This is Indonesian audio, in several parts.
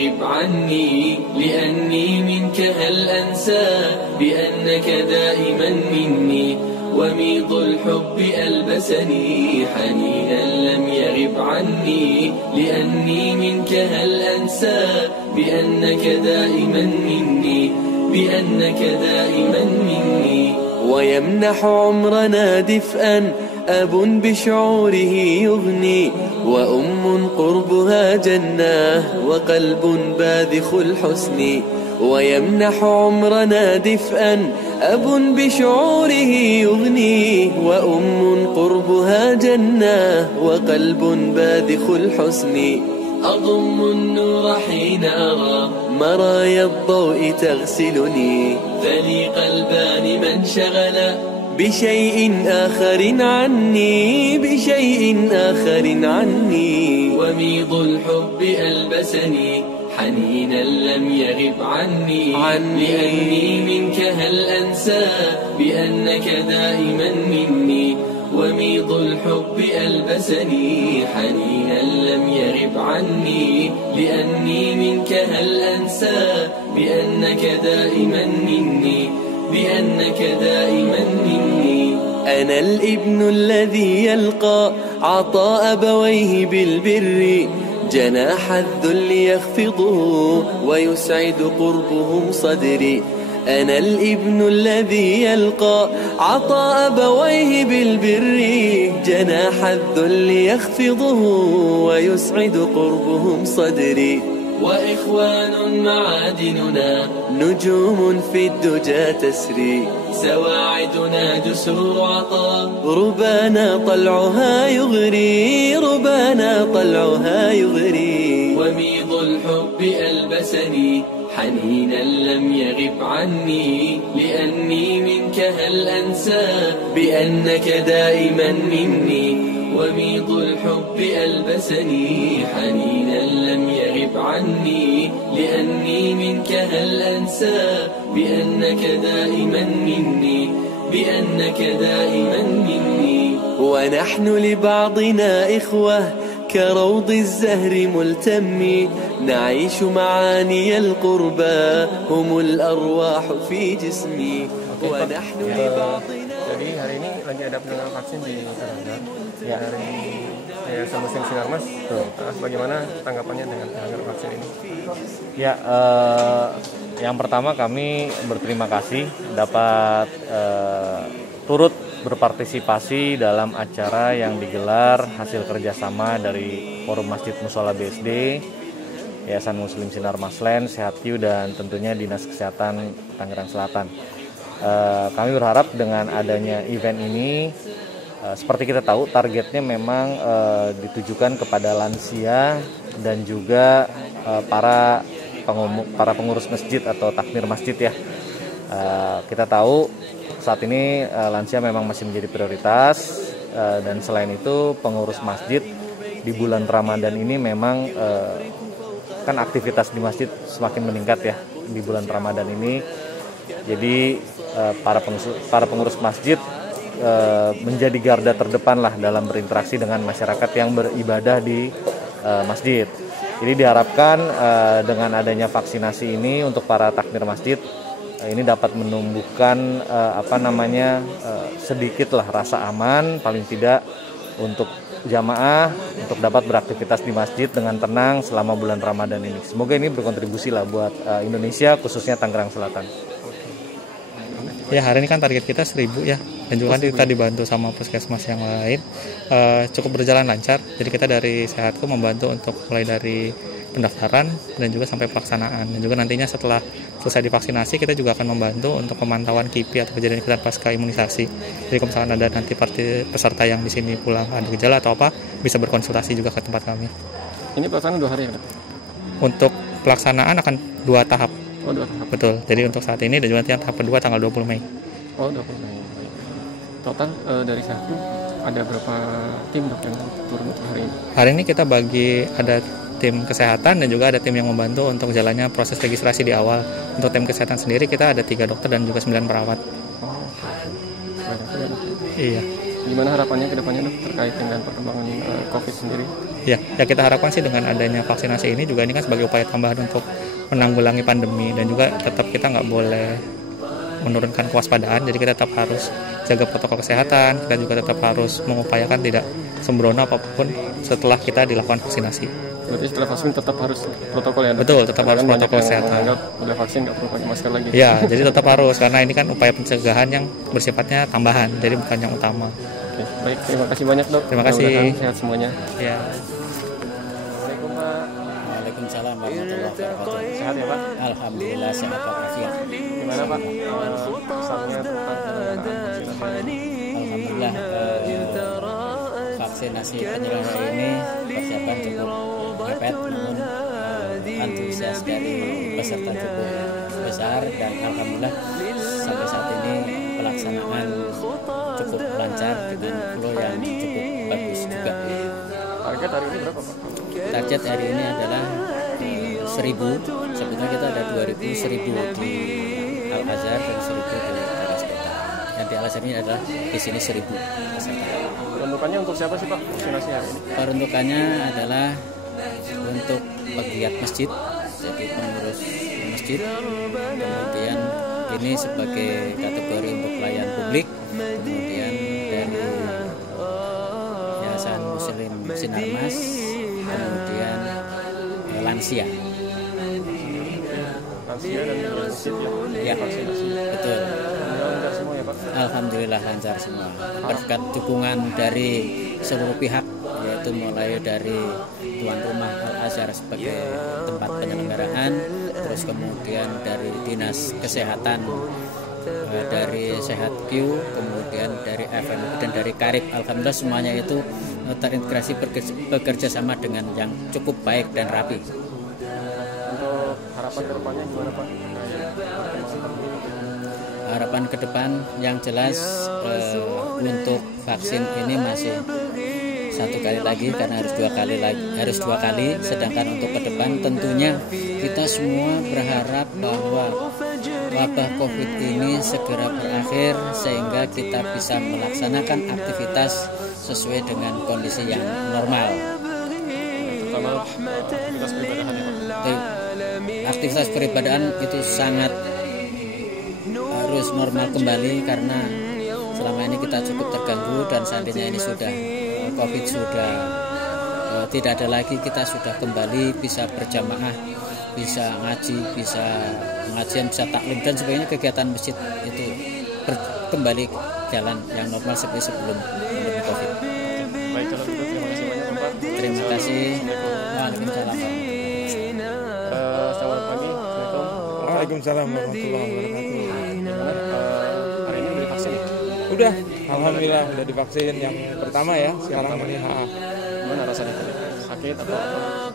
يغب عني لأني منك هل أنسى بأنك دائما مني وميض الحب ألبسني حنينا لم يغب عني لأني منك هل أنسى بأنك دائما مني بأنك دائما مني ويمنح عمرنا دفئا أب بشعوره يغني وأم قربها جنة وقلب باذخ الحسن ويمنح عمرنا دفئا أب بشعوره يغني وأم قربها جنة وقلب باذخ الحسن أضم النور حين أرى مرايا الضوء تغسلني ذلي قلبان من شغل بشيء آخر عني بشيء آخر عني وميض الحب ألبسني حنينا لم يغب عني لأني منك هل أنسى بأنك دائما مني وميض الحب ألبسني حنينا لم يغب عني لأني منك هل أنسى بأنك دائما مني بأنك دائما مني أنا الابن الذي يلقى عطاء أبويه بالبر جناح الذل يخفضه ويسعد قربهم صدري أنا الابن الذي يلقى عطاء أبويه بالبر جناح الذل يخفضه ويسعد قربهم صدري وإخوان معادننا نجوم في الدجى تسري سواعدنا جسور عطاء ربانا طلعها يغري ربانا طلعها يغري وميض الحب ألبسني حنينا لم يغب عني لأني منك هل أنسى بأنك دائما مني وميض الحب ألبسني حنينا لم يغب عني لأني منك هل أنسى بأنك دائما مني بأنك دائما مني ونحن لبعضنا إخوة كروض الزهر ملتم نعيش معاني القربى هم الأرواح في جسمي ونحن لبعضنا. Jadi hari ini lagi ada penularan vaksin di Sarangga ya. Dari Yayasan Muslim Sinarmas. Bagaimana tanggapannya dengan penularan vaksin ini? Ya, yang pertama kami berterima kasih dapat turut berpartisipasi dalam acara yang digelar hasil kerjasama dari Forum Masjid Mushola BSD, Yayasan Muslim Sinar Maslen, Sehatyu, dan tentunya Dinas Kesehatan Tangerang Selatan. Kami berharap dengan adanya event ini, seperti kita tahu targetnya memang ditujukan kepada lansia dan juga para pengurus masjid atau takmir masjid ya. Kita tahu saat ini lansia memang masih menjadi prioritas, dan selain itu pengurus masjid di bulan Ramadan ini memang kan aktivitas di masjid semakin meningkat ya di bulan Ramadan ini. Jadi para pengurus masjid menjadi garda terdepan lah dalam berinteraksi dengan masyarakat yang beribadah di masjid. Jadi diharapkan dengan adanya vaksinasi ini untuk para takmir masjid ini dapat menumbuhkan sedikitlah rasa aman paling tidak untuk jamaah untuk dapat beraktivitas di masjid dengan tenang selama bulan Ramadan ini. Semoga ini berkontribusi lah buat Indonesia, khususnya Tangerang Selatan. Ya, hari ini kan target kita 1000 ya, dan juga kan kita dibantu sama puskesmas yang lain, cukup berjalan lancar. Jadi kita dari Sehatku membantu untuk mulai dari pendaftaran dan juga sampai pelaksanaan. Dan juga nantinya setelah selesai divaksinasi kita juga akan membantu untuk pemantauan KIPI atau kejadian ikutan pasca imunisasi. Jadi kalau misalkan ada nanti peserta yang di sini pulang ada gejala atau apa, bisa berkonsultasi juga ke tempat kami. Ini pelaksanaan 2 hari ya? Untuk pelaksanaan akan 2 tahap. Oh, 2 tahap. Betul. Jadi untuk saat ini dan juga nanti tahap kedua tanggal 20 Mei. Oh, 20 Mei. Total dari Sehatku ada berapa tim dok yang turun hari ini? Hari ini kita bagi ada tim kesehatan dan juga ada tim yang membantu untuk jalannya proses registrasi di awal. Untuk tim kesehatan sendiri kita ada 3 dokter dan juga 9 perawat. Oh, banyak ya. Iya. Gimana harapannya ke depannya dok terkait dengan perkembangan COVID sendiri? Ya kita harapkan sih dengan adanya vaksinasi ini juga ini kan sebagai upaya tambahan untuk menanggulangi pandemi, dan juga tetap kita nggak boleh menurunkan kewaspadaan. Jadi kita tetap harus jaga protokol kesehatan, kita juga tetap harus mengupayakan tidak sembrono apapun setelah kita dilakukan vaksinasi. Berarti setelah vaksin tetap harus protokol ya dok? Betul, tetap harus protokol kesehatan. Menganggap udah vaksin nggak perlu pakai masker lagi. Ya, jadi tetap harus, karena ini kan upaya pencegahan yang bersifatnya tambahan, jadi bukan yang utama. Oke, baik, terima kasih banyak dok. Terima kasih. Mudah-mudahan sehat semuanya. Ya. Assalamualaikum Pak. Waalaikumsalam warahmatullahi wabarakatuh. Sehat ya Pak? Alhamdulillah sehat walafiat. Gimana Pak pesannya tentang vaksinasi? Alhamdulillah vaksinasi penyelenggara ini persiapan cukup mepet, namun antusias dari peserta cukup besar, dan alhamdulillah sampai saat ini pelaksanaan cukup lancar dengan flow yang cukup bagus juga. Target hari ini berapa Pak? Target hari ini adalah 1000. Sebetulnya kita ada 1000 di Al-Azhar dan 1000 di Teras Kota. Yang di Al-Azhar ini adalah di sini 1000 peserta. Peruntukannya untuk siapa sih Pak vaksinasi hari ini? Peruntukannya adalah untuk pegiat masjid, jadi pengurus masjid. Kemudian ini sebagai kategori untuk pelayan publik. Kemudian dari Yayasan Muslim Sinarmas. Kemudian lansia. Lansia dan masjid ya? Ya, Vaksinasi. betul. Lancar semua ya Pak? Alhamdulillah lancar semua. Berkat dukungan dari seluruh pihak, yaitu mulai dari tuan rumah Al-Azhar sebagai tempat penyelenggaraan, terus kemudian dari Dinas Kesehatan, dari Sehat Q, kemudian dari FM dan dari Karib. Alhamdulillah semuanya itu terintegrasi bekerja sama dengan yang cukup baik dan rapi. Untuk harapan ke depannya gimana Pak? Harapan ke depan yang jelas untuk vaksin ini masih 1 kali lagi, karena harus dua kali. Sedangkan untuk ke depan tentunya kita semua berharap bahwa wabah COVID ini segera berakhir sehingga kita bisa melaksanakan aktivitas sesuai dengan kondisi yang normal. Terutama aktivitas peribadahan ya Pak? Aktivitas peribadahan itu sangat harus normal kembali, karena selama ini kita cukup terganggu, dan seandainya ini sudah COVID sudah tidak ada lagi, kita sudah kembali bisa berjamaah, bisa ngaji, bisa pengajian, bisa taklim dan sebagainya, kegiatan masjid itu kembali jalan yang normal seperti sebelum pandemi COVID. Baik, kalau gitu terima kasih banyak Pak. Terima kasih. Waalaikumsalam. Selamat pagi. Assalamualaikum. Waalaikumsalam warahmatullahi wabarakatuh. Gimana? Hari ini udah divaksin ya? Udah, alhamdulillah udah divaksin yang pertama ya. Sekarang ini Gimana rasanya tadi? Sakit atau apa?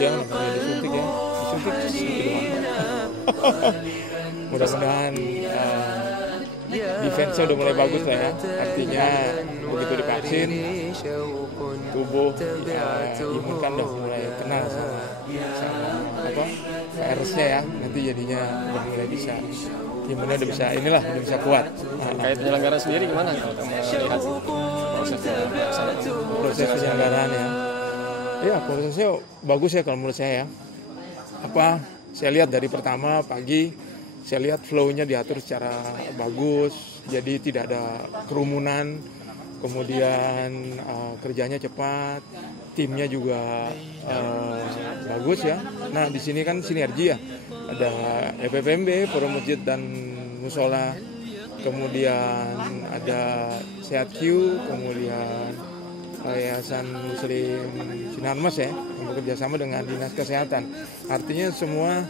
yang disuntik ya. Disuntik doang. Mudah-mudahan defense-nya udah mulai bagus lah ya. Artinya begitu divaksin, tubuh imun kan udah mulai kenal sama apa virusnya ya. Nanti jadinya udah mulai bisa imunnya udah bisa kuat. Terkait penyelenggaraan sendiri gimana? Melihat Proses penyelenggaraan ya. Ya prosesnya bagus ya kalau menurut saya ya. Saya lihat dari pertama pagi, saya lihat flow-nya diatur secara bagus, jadi tidak ada kerumunan, kemudian kerjanya cepat, timnya juga bagus ya. Nah di sini kan sinergi ya, ada FFMB, Forum Masjid dan Musola, kemudian ada Sehat Q, kemudian Yayasan Muslim Sinarmas ya, yang bekerja sama dengan Dinas Kesehatan. Artinya semua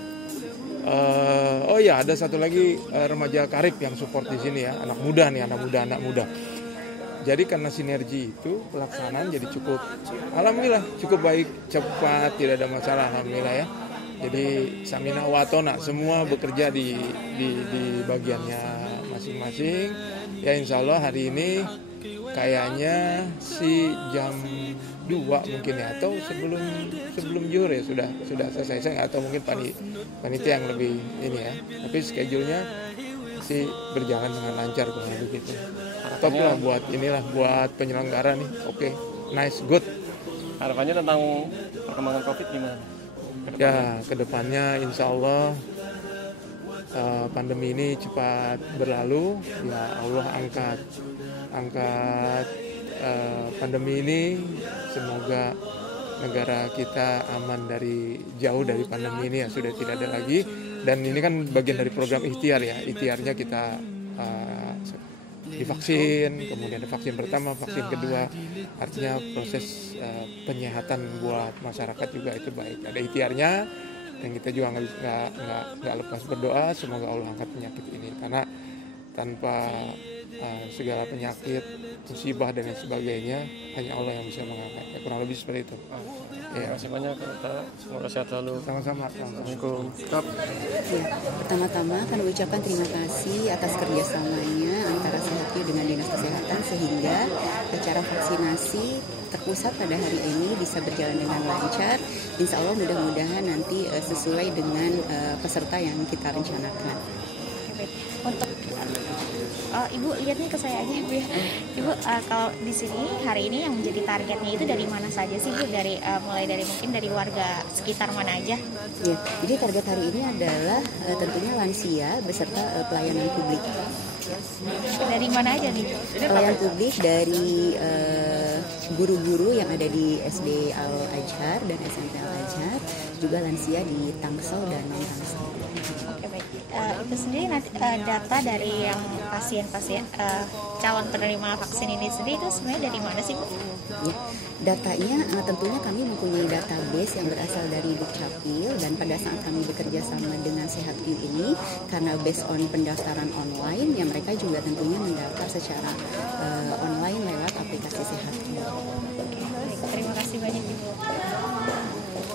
ada satu lagi remaja Karib yang support di sini ya, anak muda. Jadi karena sinergi itu pelaksanaan jadi alhamdulillah cukup baik, cepat, tidak ada masalah alhamdulillah ya. Jadi samina watona semua bekerja di bagiannya masing-masing. Ya insya Allah hari ini kayaknya jam 2 mungkin ya, atau sebelum zuhur ya sudah selesai. Saya nggak tahu, mungkin panitia yang lebih ini ya, tapi schedule-nya sih berjalan dengan lancar kurang lebih gitu. Top lah buat buat penyelenggara nih. Oke, nice, good. Harapannya tentang perkembangan COVID gimana? Ya, kedepannya insya Allah pandemi ini cepat berlalu. Ya Allah angkat pandemi ini, semoga negara kita aman jauh dari pandemi ini, ya sudah tidak ada lagi. Dan ini kan bagian dari program ikhtiar ya, ikhtiarnya kita divaksin, kemudian vaksin pertama, vaksin kedua, artinya proses penyehatan buat masyarakat juga itu baik. Ada ikhtiarnya, dan kita juga nggak lepas berdoa semoga Allah angkat penyakit ini, karena tanpa segala penyakit, musibah dan lain sebagainya hanya Allah yang bisa mengangkatnya, kurang lebih seperti itu. Terima kasih banyak Pak, semoga sehat selalu. Sama-sama. Assalamualaikum. Stop. Ya, pertama-tama kami ucapkan terima kasih atas kerjasamanya antara Sehatq dengan Dinas Kesehatan sehingga acara vaksinasi terpusat pada hari ini bisa berjalan dengan lancar. Insya Allah mudah-mudahan nanti sesuai dengan peserta yang kita rencanakan. Untuk Ibu lihatnya ke saya aja Bu ya. Ibu kalau di sini hari ini yang menjadi targetnya itu dari mana saja sih Bu? Dari mulai dari mungkin dari warga sekitar mana aja? Ya, jadi target hari ini adalah tentunya lansia beserta pelayanan publik. Dari mana aja nih? Pelayanan publik dari guru-guru yang ada di SD Al-Azhar dan SMP Al-Azhar, juga lansia di Tangsel dan non-Tangsel. Oke baik. Itu sendiri nanti data dari yang pasien-pasien calon penerima vaksin ini sendiri itu sebenarnya dari mana sih Bu? Ya, datanya tentunya kami mempunyai database yang berasal dari Dukcapil, dan pada saat kami bekerja sama dengan Sehatq ini, karena based on pendaftaran online, ya mereka juga tentunya mendaftar secara online lewat aplikasi Sehatq. Terima kasih banyak Ibu.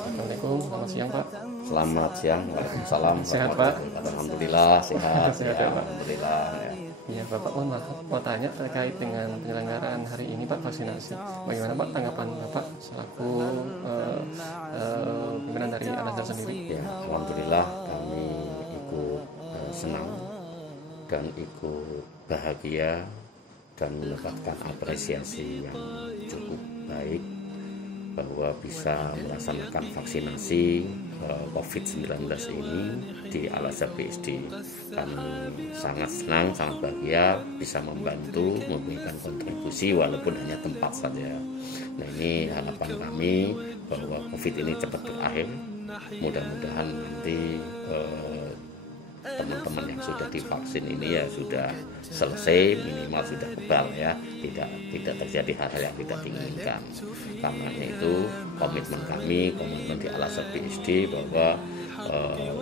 Assalamualaikum, selamat siang Pak. Selamat siang, waalaikumsalam. Sehat Pak? Alhamdulillah sehat. Sehat ya Pak. Alhamdulillah. Ya. Ya Bapak, mau tanya terkait dengan penyelenggaraan hari ini Pak, vaksinasi. Bagaimana Pak tanggapan Bapak selaku pimpinan dari Al-Azhar sendiri? Ya, alhamdulillah kami ikut senang dan ikut bahagia dan mendapatkan apresiasi yang cukup baik bahwa bisa melaksanakan vaksinasi COVID-19 ini di Al-Azhar BSD. Kami sangat senang, sangat bahagia bisa membantu, memberikan kontribusi walaupun hanya tempat saja. Nah, ini harapan kami bahwa COVID ini cepat berakhir. Mudah-mudahan nanti teman-teman yang sudah divaksin ini ya sudah selesai, minimal sudah kebal ya, tidak terjadi hal-hal yang tidak diinginkan. Karena itu komitmen di Al-Azhar BSD bahwa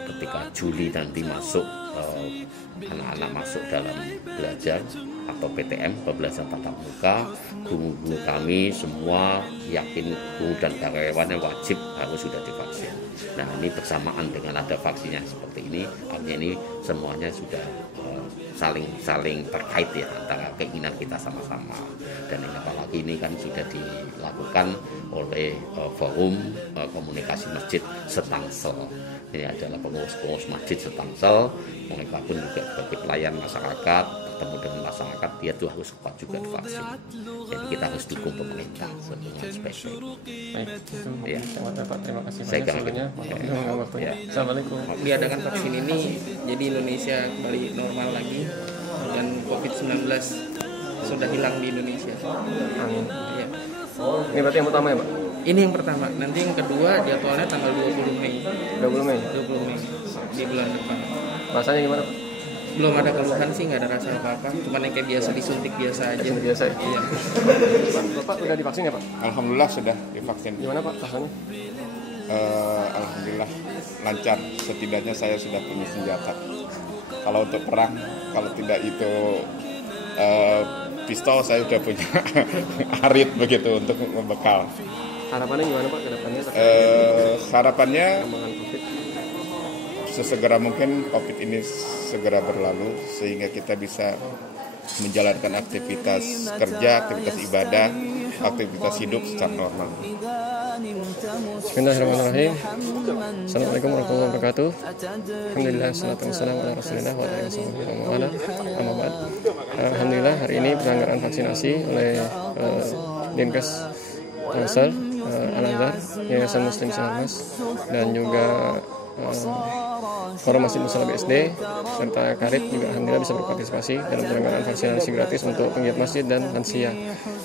ketika Juli nanti masuk anak-anak masuk dalam belajar atau PTM, pembelajaran tatap muka, guru-guru kami semua yakin guru dan karyawannya wajib harus sudah divaksin. Nah, ini bersamaan dengan ada vaksinnya seperti ini, artinya ini semuanya sudah saling terkait ya antara keinginan kita sama-sama. Dan ini apalagi ini kan sudah dilakukan oleh forum komunikasi masjid Setangsel. Ini adalah pengurus-pengurus masjid Setangsel, mereka pun juga sebagai pelayan masyarakat, bertemu dengan masyarakat, dia tuh harus kuat juga divaksin. Jadi kita harus dukung pemerintah dengan sebaik-baik. Baik, itu Ya. Pak, terima kasih Saya banyak kira sebelumnya. Ya. Assalamualaikum. Diadakan vaksin ini jadi Indonesia kembali normal lagi dan COVID-19 sudah hilang di Indonesia. Amin. Ya. Ini berarti yang pertama ya Pak? Ini yang pertama, nanti yang kedua jadwalnya tanggal 20 Mei 20 Mei? 20 Mei di bulan depan. Rasanya gimana Pak? Belum ada keluhan sih, nggak ada rasa apa-apa, cuman yang kayak biasa disuntik biasa aja. Biasa ya? Iya. Bapak udah divaksin ya Pak? Alhamdulillah sudah divaksin. Gimana Pak rasanya? Alhamdulillah lancar. Setidaknya saya sudah punya senjata. Kalau untuk perang, kalau tidak itu pistol, saya sudah punya arit begitu untuk membekal. Harapannya gimana Pak ke depannya? Harapannya Perkembangan COVID. sesegera mungkin COVID ini segera berlalu sehingga kita bisa menjalankan aktivitas kerja, aktivitas ibadah, aktivitas hidup secara normal. Bismillahirrahmanirrahim. Assalamualaikum warahmatullahi wabarakatuh. Alhamdulillah, salatu wassalamu ala rasulillah wa ala alihi wa ala amma ba'd. Alhamdulillah, hari ini penyelenggaraan vaksinasi oleh Dinkes Tangsel, Al-Azhar, Yayasan Muslim Sinarmas, dan juga Forum Masjid Musala BSD serta Karib juga alhamdulillah bisa berpartisipasi dalam penyelenggaraan vaksinasi gratis untuk penggiat masjid dan lansia.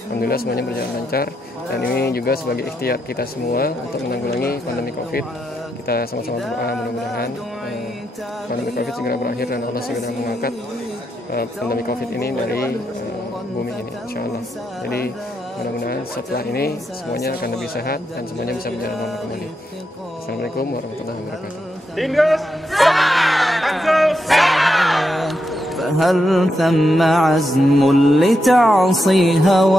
Alhamdulillah semuanya berjalan lancar, dan ini juga sebagai ikhtiar kita semua untuk menanggulangi pandemi Covid. Kita sama-sama berdoa mudah-mudahan pandemi Covid segera berakhir dan Allah segera mengangkat pandemi Covid ini dari bumi ini, insya Allah. Jadi mudah-mudahan setelah ini semuanya akan lebih sehat dan semuanya bisa berjalan normal kembali. Assalamualaikum warahmatullahi wabarakatuh. Dinkes Tangsel. فهل ثم عزم لتعصي هواه